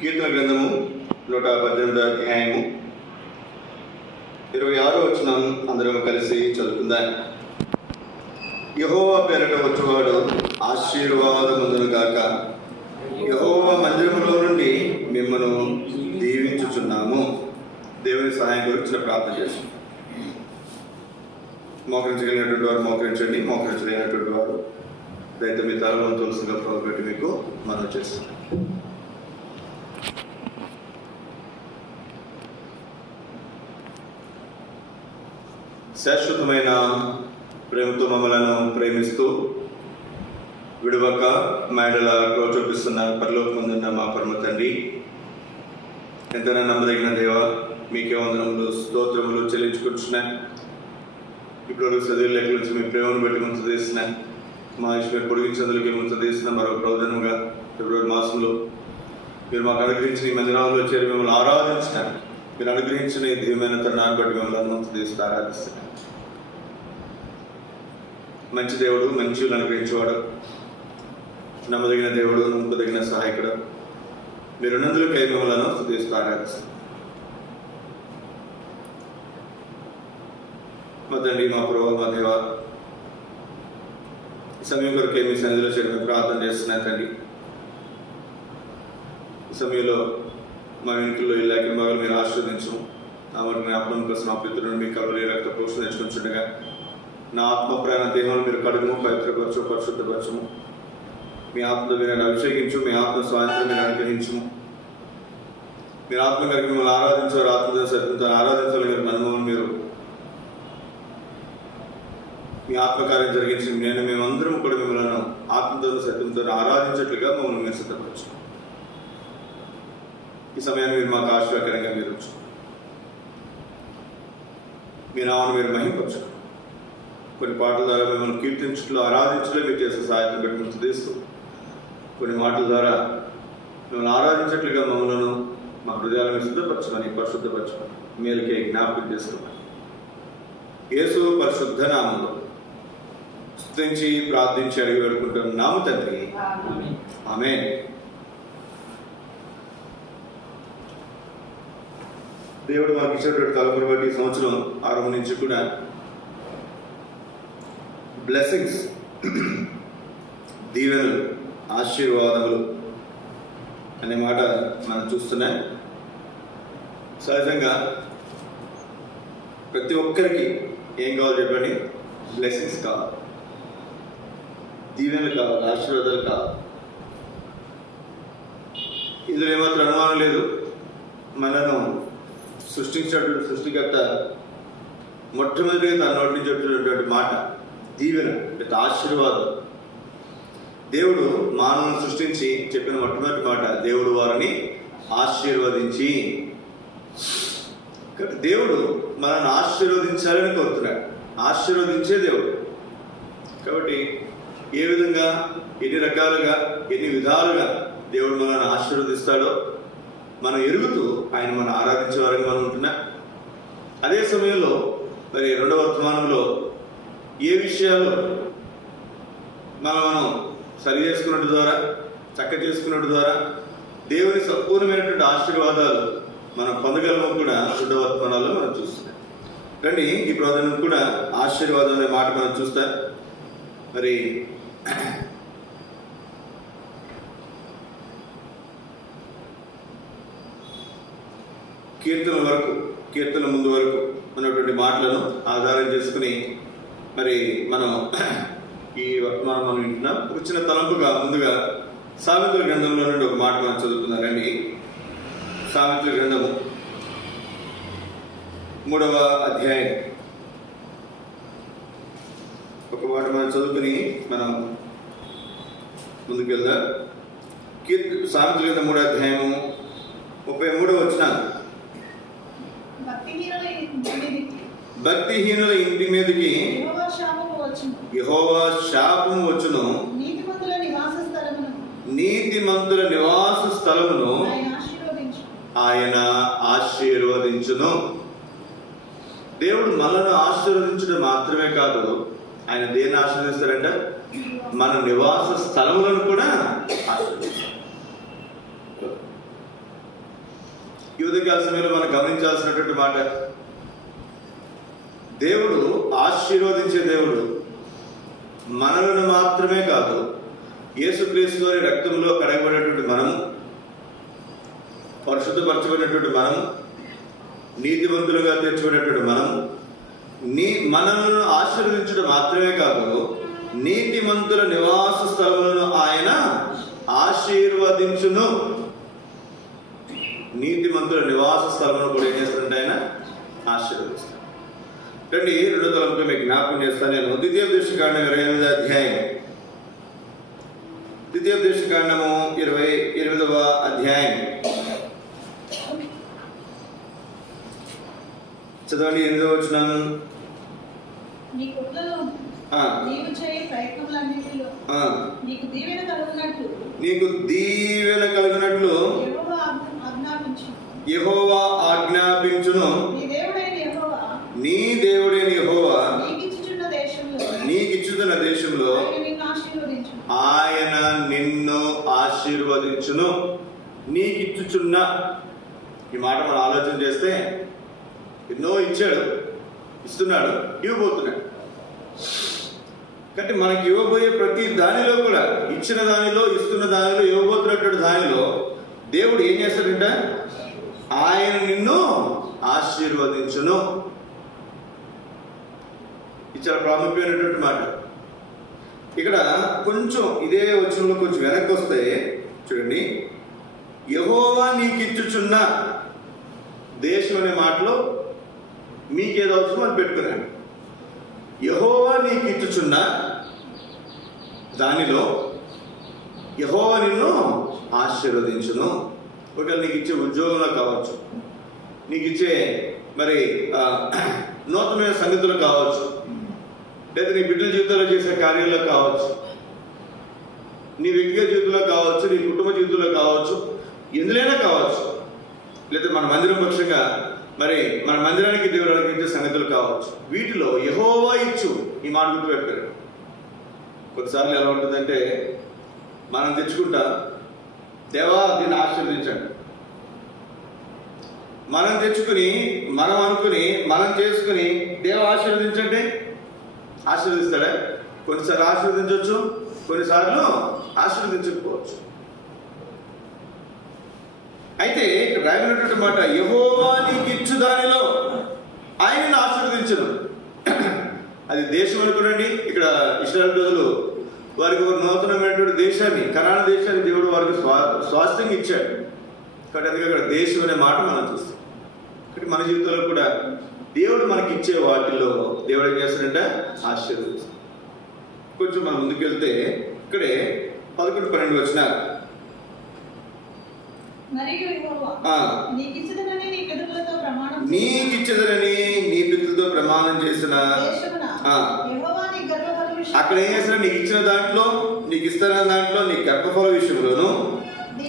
కీర్తన గ్రంథము 118 అధ్యాయము 26వ వచనం అందరం కలిసి చదువుకుందాం. యెహోవా పేరట వచ్చువాడు ఆశీర్వాదముందును గాక. యెహోవా మందిరములో నుండి మిమ్మను దీవించుచున్నాము. దేవుని సహాయం గురించి ప్రార్థన చేస్తాం. మోకరించగలిగినటువంటి వారు మోకరించండి, మోకరించలేనటువంటి వారు దయతో మీ తలలో తులసిగా పెట్టి మీకు మనం చేస్తాం. శాశ్వతమైన ప్రేమతో మమ్మలను ప్రేమిస్తూ విడువక మేడల చూపిస్తున్న పరలోకమందున్న మా పరమ తండ్రి, ఎంతైనా నమ్మదగిన దేవ, మీకే వందనములు స్తోత్రములు చెల్లించుకుంటున్నాను. ఇప్పుడు చదువు లెక్కల నుంచి మీ ప్రేమను బట్టి ముందు చేసిన మా ఈశ్వరు పొడిగించేందుకు ముందు చేసిన మరో ప్రయోజనంగా ఫిబ్రవరి మాసంలో మీరు మాకు అనుగ్రహించిన ఈ మందిరాల్లో చేరి మిమ్మల్ని ఆరాధించినారు. మీరు అనుగ్రహించిన ఈ దివ్యమైన తరుణాన్ని బట్టి మిమ్మల్ని ముందు చేసి ఆరాధిస్తున్నాను. మంచి దేవుడు, మంచిని అనుగ్రహించేవాడు, నమ్మదగిన దేవుడు, నమ్మదగిన సహాయకుడు, మీరు నందులకై మిమ్మల్ని స్తుతిస్తూ ఆరాధిస్తున్నాను. మా తండ్రి, మా ప్రభు, మా దేవ, ఈ సమయం కొరకే మీ సన్నిధిలో చేయడం ప్రార్థన చేస్తున్నాను తండ్రి. ఈ సమయంలో మా ఇంట్లో ఇల్లాకి మగలు మీరు ఆశీర్వదించము. నా వారి జ్ఞాపకం కోసం నా పితృలను మీ కలవరి రక్త పోషణ తెచ్చుకుంటుండగా నా ఆత్మ ప్రాణ దేహంలో మీరు కడుగు పవిత్రపరచు, పరిశుద్ధపరచము. మీ ఆత్మతో మీరు అభిషేకించు, మీ ఆత్మ స్వాతంత్రం మీరు అనుగ్రహించము. మీరు ఆత్మ కలిగి మిమ్మల్ని ఆరాధించారు, ఆత్మతో సత్యంతో ఆరాధించగలిగిన మనమని మీరు మీ ఆత్మకార్యం జరిగించి మేమందరం కూడా మిమ్మల్ని ఆత్మతో సత్యంతో ఆరాధించట్లుగా మమ్మల్ని మీరు సిద్ధపరచు. ఈ సమయాన్ని మీరు మాకు ఆశీర్వాదకరంగా మీరు వచ్చు. మీ నామను మీరు మహింపరచు. కొన్ని పాటల ద్వారా మిమ్మల్ని కీర్తించట్లో, ఆరాధించట్లో మీరు చేసే సహాయం బట్టి ముందు తీస్తూ, కొన్ని మాటల ద్వారా మిమ్మల్ని ఆరాధించట్లుగా మమ్మల్ని మా హృదయాలను సిద్ధపరచమని, పరిశుద్ధపరచమని మేలుకే జ్ఞాపకం చేసుకోమని యేసు పరిశుద్ధ నామంలో స్తుతించి ప్రార్థించి అడిగి వేడుకుంటున్నాము తండ్రి, ఆమేన్. దేవుడు మాకు ఇచ్చినటువంటి తలపుని బట్టి సంవత్సరం ఆరంభం నుంచి కూడా బ్లెస్సింగ్స్, దీవెనలు, ఆశీర్వాదములు అనే మాట మనం చూస్తున్నాం. సహజంగా ప్రతి ఒక్కరికి ఏం కావాలి చెప్పండి? బ్లెస్సింగ్స్ కావాలి, దీవెనలు కావాలి, ఆశీర్వాదాలు కావాలి. ఇందులో ఏమాత్రం అనుమానం లేదు. మనను సృష్టించినటువంటి సృష్టికర్త మొట్టమొదటిగా తన నోటి నుంచి వచ్చినటువంటి మాట దీవెన, అంటే ఆశీర్వాదం. దేవుడు మానవుని సృష్టించి చెప్పిన మొట్టమొదటి మాట, దేవుడు వారిని ఆశీర్వదించి. దేవుడు మనల్ని ఆశీర్వదించాలని కోరుతున్నాడు, ఆశీర్వదించే దేవుడు. కాబట్టి ఏ విధంగా, ఎన్ని రకాలుగా, ఎన్ని విధాలుగా దేవుడు మనల్ని ఆశీర్వదిస్తాడో మనం ఎరుగుతూ ఆయన మనం ఆరాధించే వారికి మనం ఉంటున్నా. అదే సమయంలో మరి రెండవ వర్తమానంలో ఏ విషయాలు మనం సరి చేసుకున్నట్టు ద్వారా, చక్క చేసుకున్నట్టు ద్వారా దేవుని సంపూర్ణమైనటువంటి ఆశీర్వాదాలు మనం పొందగలము కూడా రెండవ వర్తమానాల్లో మనం చూస్తున్నాం. రండి, ఈ ప్రార్థన కూడా ఆశీర్వాదం అనే మాట మనం చూస్తాం. మరి కీర్తన ముందు వరకు ఉన్నటువంటి మాటలను ఆధారం చేసుకుని మరి మనం ఈ వర్తమానం మనం వింటున్నాం. ఒక చిన్న తలంపుగా ముందుగా సామెతల గ్రంథంలో నుండి ఒక మాట మనం చదువుతున్నారండి. సామెతల గ్రంథము 3వ అధ్యాయం ఒక మాట మనం చదువుకుని మనం ముందుకు వెళ్దాం. సామెతల గ్రంథం 3వ అధ్యాయము 33వ వచనం. భక్తిహీనుల ఇంటి మీదకి యెహోవా శాపము వచ్చును, నీతిమంతుల నివాస స్థలమును ఆయన ఆశీర్వదించును. దేవుడు మనల్ని ఆశీర్వదించడం మాత్రమే కాదు, ఆయన దేన్ని ఆశీర్వదిస్తాడంట? మన నివాస స్థలములను కూడా ఆశీర్వదిస్తాడు. ఈ ఉదయకాల సమయంలో మనం గమనించాల్సినటువంటి మాట, దేవుడు ఆశీర్వదించే దేవుడు. మనలను మాత్రమే కాదు, యేసుక్రీస్తు వారి రక్తంలో కడగబడినటువంటి మనము, పరిశుద్ధపరచబడినటువంటి మనము, నీతివంతులుగా తీర్చబడినటువంటి మనము, మనలను ఆశీర్వదించడం మాత్రమే కాదు, నీతిమంతుల నివాస స్థలములను ఆయన ఆశీర్వదించును. నీతిమంతుల నివాస స్థలమును కూడా ఏం చేస్తాడంటే ఆయన ఆశీర్వదిస్తాడు. రండి, 2వ తలంపులో మీకు జ్ఞాపకం చేస్తాను నేను. ద్వితీయోపదేశకాండం 28వ అధ్యాయం. ద్వితీయోపదేశకాండము 28వ అధ్యాయం చదవండి. 8వ వచనం. నీకు దీవెన కలుగునట్లు యెహోవా ఆజ్ఞాపించును. నీ దేవుడైన యెహోవా నీకిచ్చుతున్న దేశంలో ఆయన నిన్ను ఆశీర్వదించును. నీకిచ్చుచున్న, ఈ మాట మనం ఆలోచన చేస్తే ఎన్నో ఇచ్చాడు, ఇస్తున్నాడు, ఇవ్వబోతున్నాడు. కాబట్టి మనకి ఇవ్వబోయే ప్రతి దానిలో కూడా, ఇచ్చిన దానిలో, ఇస్తున్న దానిలో, ఇవ్వబోతున్నటువంటి దానిలో దేవుడు ఏం చేస్తాడంట? ఆయన నిన్ను ఆశీర్వదించును. ఇది చాలా ప్రాముఖ్యమైనటువంటి మాట. ఇక్కడ కొంచెం ఇదే వచనంలో కొంచెం వెనక్కి వస్తే చూడండి, యెహోవా నీకిచ్చుచున్న దేశం అనే మాటలో మీకేదో అవసరం అని పెట్టుకున్నాడు. యెహోవా నీకిచ్చుచున్న దానిలో యెహోవా నిన్ను ఆశీర్వదించును. ఒకవేళ నీకు ఇచ్చే ఉద్యోగంలో కావచ్చు, నీకు ఇచ్చే మరి నూతనమైన సంగతులు కావచ్చు, లేదా నీ బిడ్డల జీవితంలో చేసే కార్యాల్లో కావచ్చు, నీ వ్యక్తిగత జీవితంలో కావచ్చు, నీ కుటుంబ జీవితంలో కావచ్చు, ఎందులైనా కావచ్చు, లేదా మన మందిరం పక్షంగా మరి మన మందిరానికి దేవుడు అనుగ్రహించే సంగతులు కావచ్చు. వీటిలో యెహోవా ఇచ్చు, ఈ మాట గుర్తుపెట్టారు. కొన్నిసార్లు ఎలా ఉంటుందంటే, మనం తెచ్చుకుంటా, దేవా దీన్ని ఆశీర్వదించండి, మనం తెచ్చుకుని, మనం అనుకుని, మనం చేసుకుని దేవ ఆశీర్వదించండి. ఆశీర్వదిస్తాడా? కొన్నిసార్లు ఆశీర్వదించవచ్చు, కొన్నిసార్లు ఆశీర్వదించకపోవచ్చు. అయితే ఇక్కడ రాయబడినటువంటి మాట, యెహోవా నీకిచ్చు దానిలో ఆయనను ఆశీర్వదించును. అది దేశం అనుకోండి. ఇక్కడ ఇశ్రాయేలు ప్రజలు వారికి ఒక నూతనమైనటువంటి దేశాన్ని, కనాను దేశాన్ని దేవుడు వారికి స్వాస్థ్యంగా ఇచ్చాడు. కాబట్టి అందుకే అక్కడ దేశం అనే మాట మనం చూస్తాం. కాబట్టి మన జీవితంలో కూడా దేవుడు మనకి ఇచ్చే వాటిల్లో దేవుడు ఏం చేస్తాడంటే ఆశీర్వదిస్తాడు. కొంచెం మనం ముందుకెళ్తే ఇక్కడే 11-12 వచ్చిన నీకిచ్చదనని నీ పితరులతో ప్రమాణం చేసిన, అక్కడ ఏం చేసిన, నీకు ఇచ్చిన దాంట్లో, నీకు ఇస్తున్న దాంట్లో, నీ గర్భఫల విషయంలోను, నీ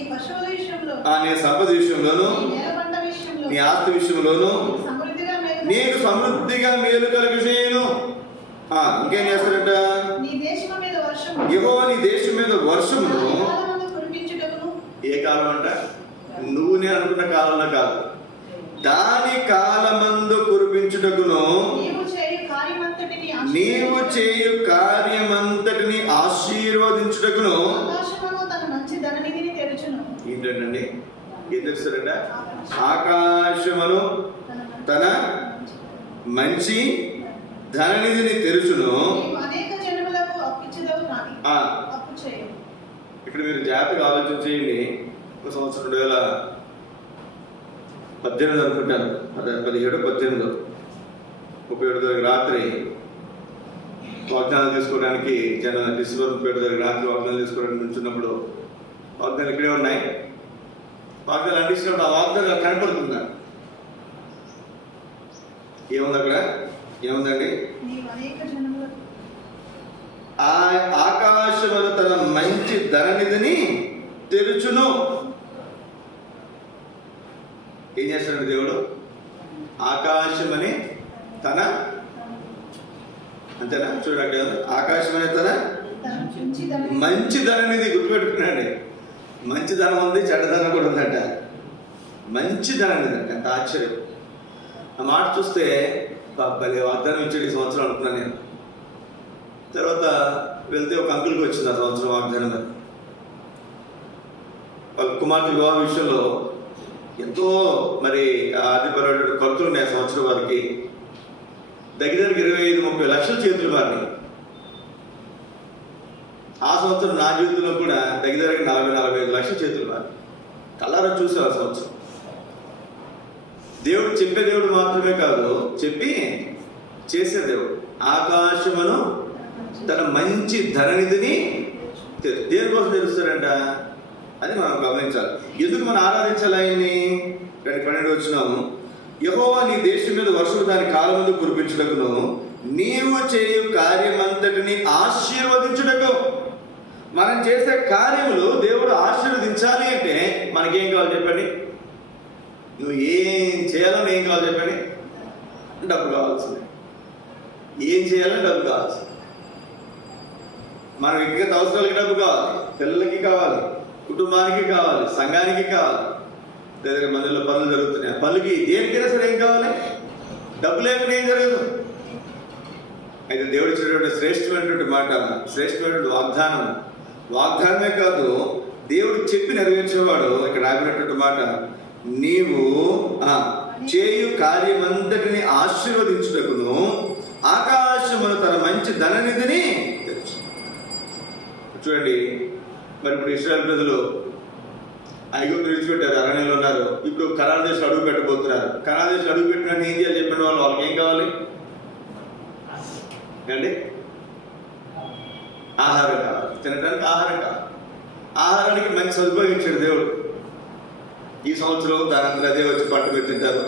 సంపద విషయంలోను, నీ ఆస్తి విషయంలోను నీకు సమృద్ధిగా మేలు కలుగజేయును. ఇంకేం చేస్తాడంట? యెహోవా నీ దేశం మీద వర్షమును ఏ కాలం అంట? నువ్వు నేను అనుకున్న కాలంలో కాదు, దాని కాలమందు కురిపించుటకును, నీవు చేయు కార్యమంతటిని ఆశీర్వదించుటకును. ఏంటండి ఏం తెలుస్తారంట? ఆకాశమును తన మంచి ధననిధిని తెరుచును. ఇక్కడ మీరు జాగ్రత్తగా ఆలోచన చేయండి. ఒక సంవత్సరం 2018 అనుకుంటాను, అదే 17-18, 37 రాత్రి వాగ్దానం తీసుకోవడానికి, డిసెంబర్ 37 రాత్రి వాగ్దానం తీసుకోవడానికి నుంచున్నప్పుడు వాగ్దానం ఇక్కడే ఉన్నాయి. వాగ్దానం అందించినప్పుడు ఆ వాగ్దానం కనపడుతుందా? ఏముంది అక్కడ? ఏముందండి? ఆకాశమును తన మంచి ధననిధిని తెరుచును. ఏం చేస్తాడు దేవుడు? ఆకాశమని తన, అంతేనా? చూడండి, ఆకాశమని తన మంచి ధననిధి గుర్తుపెట్టుకున్నాండి. మంచి ధనం ఉంది, చెడ్డధనం కూడా ఉందట. మంచి ధననిధి అంటే అంత ఆశ్చర్యం. ఆ మాట చూస్తే భలే వాగ్దానం ఇచ్చాడు ఈ సంవత్సరం అనుకున్నాను నేను. తర్వాత వెళ్తే ఒక అంకుల్కి వచ్చింది ఆ సంవత్సరం వాగ్దానం. వాళ్ళ కుమార్తె వివాహ విషయంలో ఎంతో మరి ఆర్థికపరమైన కొరతలు ఉన్నాయి. ఆ సంవత్సరం వారికి దగ్గర 25-30 లక్షల చేతులు వారిని. ఆ సంవత్సరం నా జీవితంలో కూడా దగ్గర 40-45 లక్షల చేతులు వారి కళ్ళారా చూసారు ఆ సంవత్సరం. దేవుడు చెప్పే దేవుడు మాత్రమే కాదు, చెప్పి చేసే దేవుడు. ఆకాశమును తన మంచి ధననిధిని దేనికోసం తెలుస్తాడంట, అది మనం గమనించాలి. ఎందుకు మనం ఆరాధించాలి ఆయన్ని? 12 వచ్చినాము. యెహోవా నీ దేశం మీద వర్షము దాని కాలం ముందు కురిపించుటకును నీవు చేయు కార్యమంతటిని ఆశీర్వదించుటకు. మనం చేసే కార్యములు దేవుడు ఆశీర్వదించాలి అంటే మనకేం కావాలి చెప్పండి? నువ్వు ఏం చేయాలని ఏం కావాలి చెప్పండి? డబ్బు కావాల్సింది. ఏం చేయాలని డబ్బు కావాల్సింది. మన వ్యక్తిగత అవసరాలకి డబ్బు కావాలి, పిల్లలకి కావాలి, కుటుంబానికి కావాలి, సంఘానికి కావాలి. దగ్గర మందిలో పనులు జరుగుతున్నాయి. పనులకి దేనికైనా సరే ఏం కావాలి? డబ్బు లేకుండా ఏం జరగదు. అయితే దేవుడు ఇచ్చినటువంటి శ్రేష్టమైనటువంటి మాట, శ్రేష్టమైనటువంటి వాగ్దానం. వాగ్దానమే కాదు, దేవుడు చెప్పి నెరవేర్చేవాడు. ఇక్కడ రాబినటువంటి మాట, నీవు చేయు కార్యమంతటిని ఆశీర్వదించుటకును ఆకాశమును తన మంచి ధననిధిని తెలుసు. చూడండి, మరి ఇప్పుడు ఇశ్రాయేలు ప్రజలు ఐగుప్తు విడిచిపెట్టారు, అరణ్యంలో ఉన్నారు. ఇప్పుడు కనాను దేశం అడుగు పెట్టబోతున్నారు. కనాను దేశం అడుగు పెట్టినట్టు ఏం చేయాలి చెప్పిన వాళ్ళకి ఏం కావాలి అండి? ఆహారం కావాలి, తినడానికి ఆహారం కావాలి. ఆహారానికి మంచి సదుపాయం ఇచ్చాడు దేవుడు. ఈ సంవత్సరం దాని అంతా అదే వచ్చి పట్టు పెట్టి తింటారు.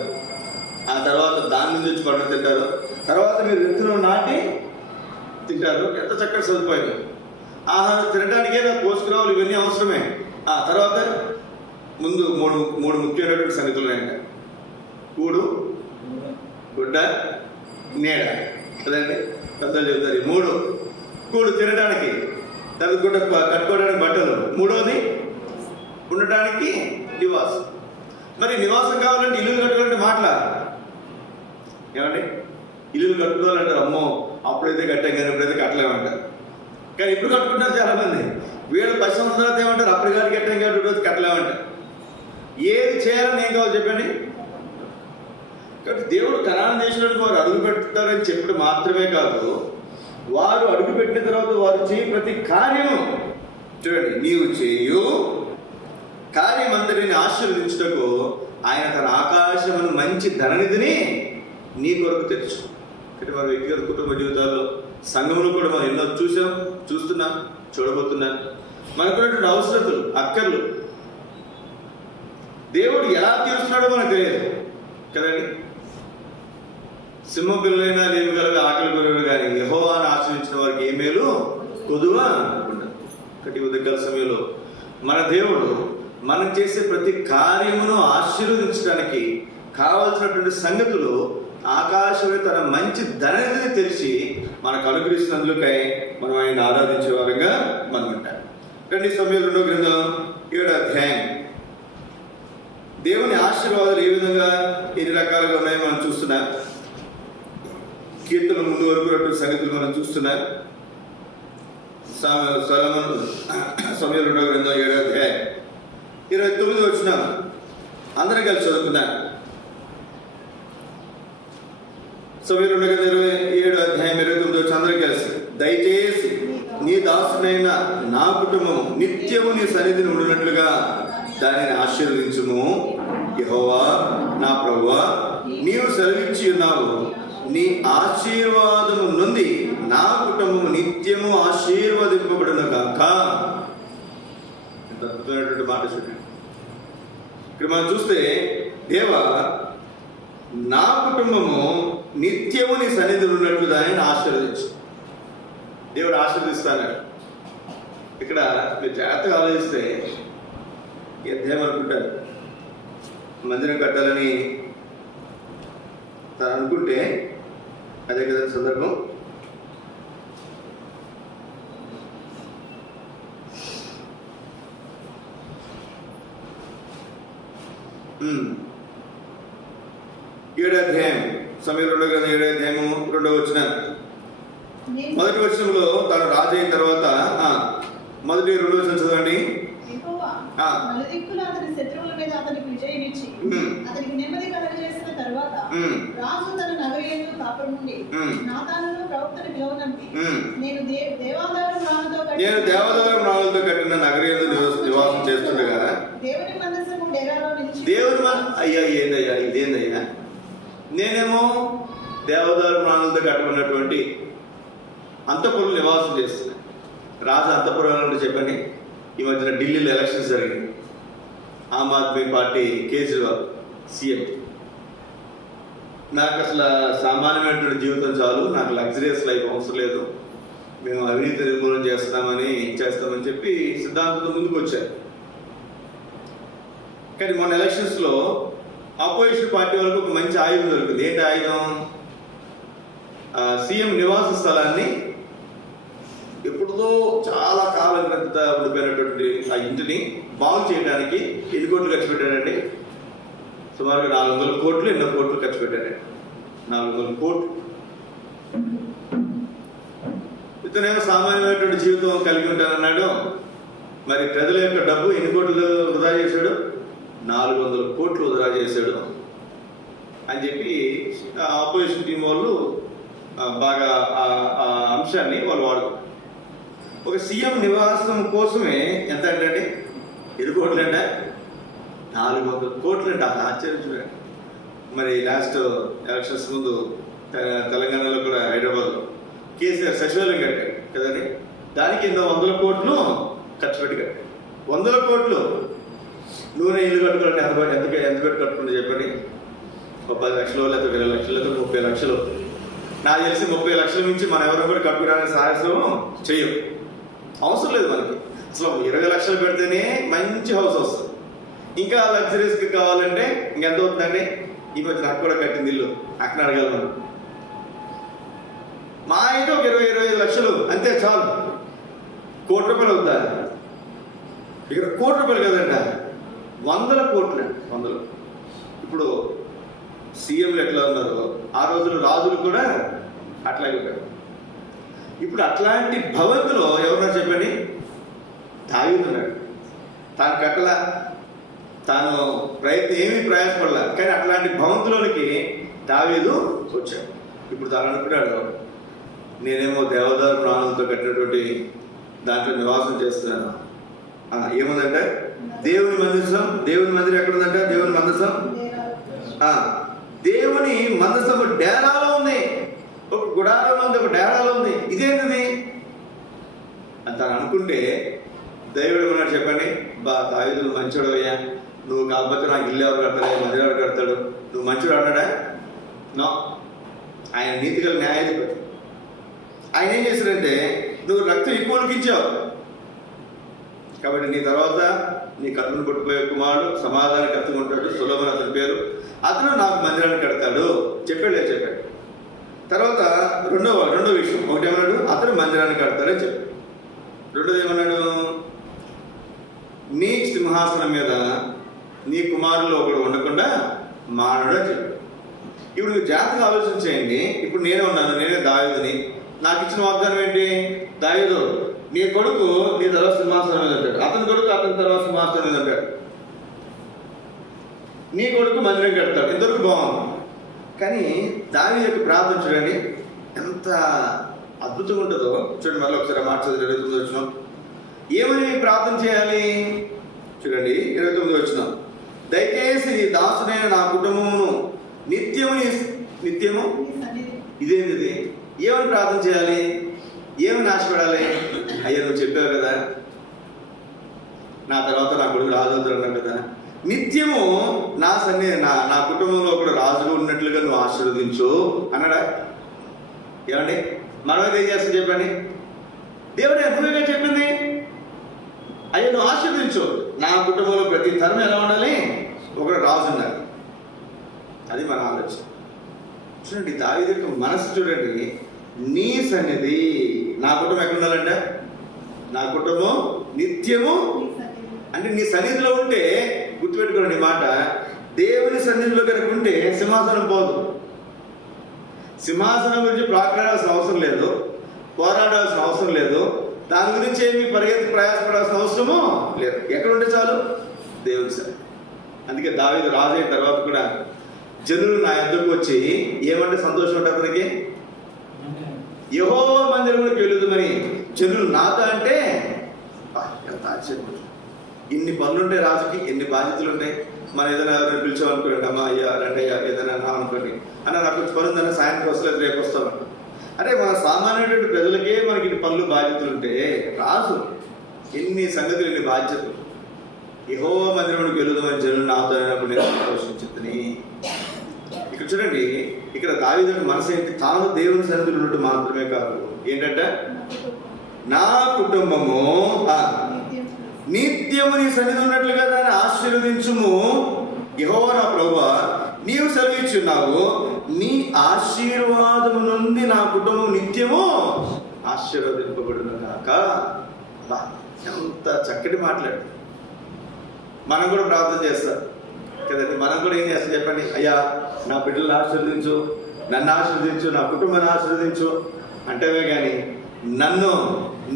ఆ తర్వాత దాని నుంచి వచ్చి పట్టు తింటారు. తర్వాత మీరు విత్తనం నాటి తింటారు. ఎంత చక్కటి సదుపాయం. ఆహారం తినడానికే నాకు పోషకాలు ఇవన్నీ అవసరమే. ఆ తర్వాత ముందు మూడు ముఖ్యమైనటువంటి సంగతులు ఉన్నాయంట. కూడు, గుడ్డ, నీడ కదండి పెద్దలు చెబుతారు. 3 కూడు తినడానికి, తర్వాత గుడ్డ కట్టుకోవడానికి బట్టలు, 3వది ఉండటానికి నివాసం. మరి నివాసం కావాలంటే ఇల్లు కట్టుకోవాలంటే మాట్లాడాలి ఏమండి? ఇల్లు కట్టుకోవాలంటారు, అమ్మో అప్పుడైతే కట్టాం కానీ ఇప్పుడైతే కట్టలేమంటారు. కానీ ఇప్పుడు కట్టుకుంటారు చాలా మంది. వీళ్ళు 10 సంవత్సరాల తర్వాత ఏమంటారు, అప్పుడు గారికి కట్టాం కాబట్టి ఇప్పుడు కట్టలేమంటారు. ఏది చేయాలని ఏం కావాలి చెప్పండి? కాబట్టి దేవుడు కనాను దేశంలోకి వారు అడుగు పెడతారని చెప్పడం మాత్రమే కాదు, వారు అడుగు పెట్టిన తర్వాత వారు చేయ ప్రతి కార్యము చూడండి, నీవు చేయు కార్యమంతటిని ఆశీర్వదించుటకు ఆయన తన ఆకాశమును మంచి ధననిధిని నీ కొరకు తెచ్చు. అంటే మన వ్యక్తిగత కుటుంబ జీవితాల్లో, సంఘంలో కూడా మనం ఎన్నో చూస్తున్నాం, చూడబోతున్నాం. మనకున్నటువంటి అవసరతలు, అక్కర్లు దేవుడు ఎలా తీరుస్తున్నాడో మనకు తెలియదు కదండి. సింహ పిల్లలైనా లేవగలవి, ఆకలి గొర్రెలు కానీ యెహోవాను ఆశ్రయించిన వారికి ఏ మేలు కొదువా ఉండదు. ఒకటి ఉదయకాల సమయంలో మన దేవుడు మనం చేసే ప్రతి కార్యమును ఆశీర్వదించడానికి కావలసినటువంటి సంగతులు ఆకాశమే తన మంచి ధననిధిని తెలిసి మనకు అనుగ్రహిస్తున్నందుకై మనం ఆయన ఆరాధించే వారంగా మనం ఉంటాం. రండి సమయంలో 2వ గ్రంథం 7వ అధ్యాయం. దేవుని ఆశీర్వాదాలు ఏ విధంగా ఎన్ని రకాలుగా ఉన్నాయో మనం చూస్తున్నాం. కీర్తన ముందు వరకు సంగతులు మనం చూస్తున్నాం. సమయంలో 2వ గ్రంథం 7వ అధ్యాయం 29 వచ్చినాం. అందరం కలిసి చదువుకున్నాం. సమయంలో 7వ అధ్యాయం 29 వచ్చి అందరం కలిసి, దయచేసి నీ దాసునైన నా కుటుంబం నిత్యము నీ సన్నిధిని ఉండినట్లుగా దానిని ఆశీర్వదించుము. యెహోవా నా ప్రభువా, నీవు సెలవిచ్చి ఉన్నావు, నీ ఆశీర్వాదము నుండి నా కుటుంబము నిత్యము ఆశీర్వదింపబడును గాక. ఎంత అద్భుతమైనటువంటి మాట చూడండి. ఇక్కడ మనం చూస్తే, దేవా నా కుటుంబము నిత్యము నీ సన్నిధిలో ఉన్నట్లుగా ఆయన ఆశీర్వదించు. దేవుడు ఆశీర్వదిస్తాడు. ఇక్కడ మీరు జాగ్రత్తగా ఆలోచిస్తే అధ్యాయం అనుకుంటారు, మందిరం కట్టాలని తను అనుకుంటే అదే కదా సందర్భం. 7వ అధ్యాయం, సమయం 2వ గ్రంథం 7వ అధ్యాయము 2వ వచనం. మొదటి వచనంలో తాను రాజు అయిన తర్వాత మొదటి 2వ వచనం చదవండి. యెహోవా నలుదిక్కుల అతని శత్రువుల మీద అతనికి విజయమిచ్చి అతనికి నెమ్మది కలుగజేసిన తరువాత రాజు తన నగరియందు కాపురముండి నాతానును ప్రవక్తను పిలువనంపి, నేను దేవాదారు రాళ్ళతో కట్టిన నగరియందు నివాసం చేస్తుండగా దేవుని మందసము డేరాలో నిలిచి అయ్యా ఇదేందయ్యా, నేనేమో దేవదారు ప్రాణులతో కట్టుకున్నటువంటి అంతఃపురం నివాసం చేస్తున్నాను. రాజు అంతఃపురం అంటే చెప్పండి, ఈ మధ్యన ఢిల్లీలో ఎలక్షన్స్ జరిగింది. Aam Aadmi party Kejriwal CM. నాకు అసలు సామాన్యమైనటువంటి జీవితం చాలు, నాకు లగ్జరియస్ లైఫ్ అవసరం లేదు, మేము అవినీతి నిర్మూలన చేస్తామని చెప్పి సిద్ధాంతంతో ముందుకు వచ్చారు. కానీ మొన్న ఎలక్షన్స్లో ఆపోజిషన్ పార్టీ వాళ్ళకు ఒక మంచి ఆయుధం దొరికింది. ఏంటి ఆయుధం? సీఎం నివాస స్థలాన్ని ఎప్పుడుదో చాలా కాలం క్రితం ఉండిపోయినటువంటి ఆ ఇంటిని బాగు చేయడానికి ఎన్ని కోట్లు ఖర్చు పెట్టాడండి? సుమారుగా 400 కోట్లు ఎన్నో కోట్లు ఖర్చు పెట్టాడండి. 400 కోట్లు. ఇతనేమో సామాన్యమైనటువంటి జీవితం కలిగి ఉంటానన్నాడు. మరి ప్రజల యొక్క డబ్బు ఎన్ని కోట్లు వృధా చేశాడు? 400 కోట్లు వృధా చేశాడు అని చెప్పి ఆపోజిషన్ టీం వాళ్ళు బాగా ఆ అంశాన్ని వాళ్ళు వాడుతారు. ఒక సీఎం నివాసం కోసమే ఎంత అంటే ఎన్ని కోట్లు అంటే 400 కోట్లు అంటే ఆశ్చర్యం చూడండి. మరి లాస్ట్ ఎలక్షన్స్ ముందు తెలంగాణలో కూడా హైదరాబాద్లో కేసీఆర్ సచివాలయం కట్టాడు కదండి, దానికి ఎన్నో 100 కోట్లు ఖర్చు పెట్టి కట్టాడు. 100 కోట్లు. నూనె ఇల్లు కట్టుకోవాలంటే ఎంత పెట్టి కట్టుకుంటే చెప్పండి? 10 లక్షలు లేకపోతే 20 లక్షలు లేకపోతే 30 లక్షలు. నాకు తెలిసి 30 లక్షల నుంచి మనం ఎవరో కూడా కట్టుకోవడానికి సాహసం చెయ్యం, అవసరం లేదు మనకి. అసలు 20 లక్షలు పెడితేనే మంచి హౌస్ వస్తుంది. ఇంకా లగ్జరీస్కి కావాలంటే ఇంకెంత అవుతుందండి? ఈ మధ్య నాకు కూడా కట్టింది ఇల్లు, అక్కడ అడగాలి మనం. మా అయితే ఒక 20-25 లక్షలు అంతే చాలు. ₹1 కోటి అవుతా. ఇక్కడ ₹1 కోటి కదంట, 100 కోట్లు. 100. ఇప్పుడు సీఎంలు ఎట్లా ఉన్నారో ఆ రోజులు రాజులు కూడా అట్లాగే ఉంటారు. ఇప్పుడు అట్లాంటి భవంతులో ఎవరన్నా చెప్పండి? దావీదు ఉన్నాడు. తాను కట్టలా, తాను ఏమీ ప్రయాసపడలా, కానీ అట్లాంటి భవంతులోనికి దావీదు వచ్చాడు. ఇప్పుడు తాను అనుకున్నాడు, నేనేమో దేవదారు ప్రాణులతో కట్టినటువంటి దాంట్లో నివాసం చేస్తున్నాను. ఏముందంటే దేవుని మందిరం ఎక్కడుందంటే దేవుని మందసం, దేవుని మందసము డేరాలో ఉంది. ఒక గుడారంలో ఉంది, ఒక డేరాలో ఉంది. ఇదేంటిది అని తను అనుకుంటే దేవుడు ఏమన్నాడు చెప్పండి? దావీదు మంచోడు అయ్యా, నువ్వు కాకపోతే నాకు ఇల్లు ఎవరు కడతాడు, మందిరం ఎవరు కడతాడు, నువ్వు మంచోడు అన్నాడా? నో. ఆయన నీతిగల న్యాయాధిపతి. ఆయన ఏం చేశాడంటే, నువ్వు రక్తం ఎక్కువకి ఇచ్చావు కాబట్టి నీ తర్వాత నీ కత్తును కొట్టుకుపోయే కుమారుడు సమాధానం కత్తుకుంటాడు, సొలొమోను అతని పేరు, అతను నాకు మందిరాన్ని కడతాడు చెప్పాడు. తర్వాత రెండో విషయం ఒకటి ఏమన్నాడు? అతను మందిరాన్ని కడతాడని చెప్పాడు. రెండోది ఏమన్నాడు? నీ సింహాసనం మీద నీ కుమారులు ఒకడు ఉండకుండా మానడు అని చెప్పాడు. ఇప్పుడు జాగ్రత్తగా ఆలోచించేయండి. ఇప్పుడు నేనే ఉన్నాను, నేనే దావీదుని. నాకు ఇచ్చిన వాగ్దానం ఏంటి? దావీదు నీ కొడుకు నీ తర్వాత సింహాసనం మీద ఉంటాడు, అతని కొడుకు అతని తర్వాత సింహాసనం మీద ఉంటాడు, నీ కొడుకు మందిరం కడతాడు. ఇంతవరకు బాగుంది. కానీ దావీదు యొక్క ప్రార్థన చూడండి ఎంత అద్భుతంగా ఉంటుందో. చూడండి, మళ్ళీ ఒకసారి మాట 29 వచ్చినాం. ఏమని ప్రార్థన చేయాలి చూడండి, 29 వచ్చినాం. దయచేసి నీ దాసుడైన నా కుటుంబమును నిత్యము ఇదేంటిది? ఏమని ప్రార్థన చేయాలి? ఏమని ఆశపడాలి? అయ్యా నువ్వు చెప్పావు కదా, నా తర్వాత నా కొడుకు రాజు అవుతాడు అన్నావు కదా, నిత్యము నా కుటుంబంలో కూడా రాజుగా ఉన్నట్లుగా నువ్వు ఆశీర్వదించు అన్నాడా? ఏమండి, మనమైతే ఏం చేస్తాం చెప్పండి? దేవుడు ఎంతగా చెప్పింది, అయ్యా నువ్వు ఆశీర్వదించు, నా కుటుంబంలో ప్రతి తరం ఎలా ఉండాలి? ఒకడు రాజు ఉన్నారు. అది మన ఆలోచన. చూడండి, దావీదు యొక్క మనసు చూడండి. నీ సన్నిధి, నా కుటుంబం ఎక్కడ ఉండాలంట? నా కుటుంబం నిత్యము అంటే నీ సన్నిధిలో ఉంటే గుర్తుపెట్టుకోండి మాట, దేవుని సన్నిధిలో కనుక ఉంటే సింహాసనం పోదు. సింహాసనం గురించి ప్రాకాడాల్సిన అవసరం లేదు, పోరాడాల్సిన అవసరం లేదు, దాని గురించి ఏమి ప్రయాసపడాల్సిన అవసరము లేదు. ఎక్కడుంటే చాలు దేవుని సన్నిధి. అందుకే దావీదు రాజు అయిన తర్వాత కూడా జనులు నా ఎదురుకు వచ్చి ఏమంటే సంతోషం ఉంటుంది అతనికి, యెహోవా మందిరంలోకి వెళుదామని జనులు నాతో అంటే ఎంత ఆశ్చర్యం. ఇన్ని పనులుంటాయి రాజుకి, ఎన్ని బాధ్యతలు ఉంటాయి. మనం ఏదైనా ఎవరైనా పిలిచామనుకోండి, అమ్మా అయ్యా రండి అయ్యా ఏదైనా నా అనుకోండి అన్న నాకు కొంచెం పని ఉందని సాయంత్రం వస్తలేదు రేపు వస్తాను. అంటే మన సామాన్యమైన ప్రజలకే మనకి ఇన్ని పనులు బాధ్యతలు ఉంటే రాజు ఎన్ని సంగతులు, ఎన్ని బాధ్యతలు. యెహోవా మందిరంలోకి వెళుదామని జనులు నాతో అయినప్పుడు నేను ఆలోచించుని. ఇక్కడ చూడండి, ఇక్కడ దావీదు మనసు ఏంటి, తాను దేవుని సన్నిధిలో ఉన్నట్టు మాత్రమే కాదు, ఏంటంటే నా కుటుంబము నిత్యము నీ సన్నిధి ఉన్నట్లుగా దాన్ని ఆశీర్వదించుము. యెహోవా నా ప్రభువా నీవు సెలవిచ్చున్నావు, నీ ఆశీర్వాదము నుండి నా కుటుంబం నిత్యము ఆశీర్వదింపబడును గాక. ఎంత చక్కటి మాట్లాడు. మనం కూడా ప్రార్థన చేస్తాం కదండి. మనం కూడా ఏం చేస్తాం చెప్పండి, అయ్యా నా బిడ్డలను ఆశీర్వదించు, నన్ను ఆశీర్వదించు, నా కుటుంబాన్ని ఆశీర్వదించు అంటేవే కానీ నన్ను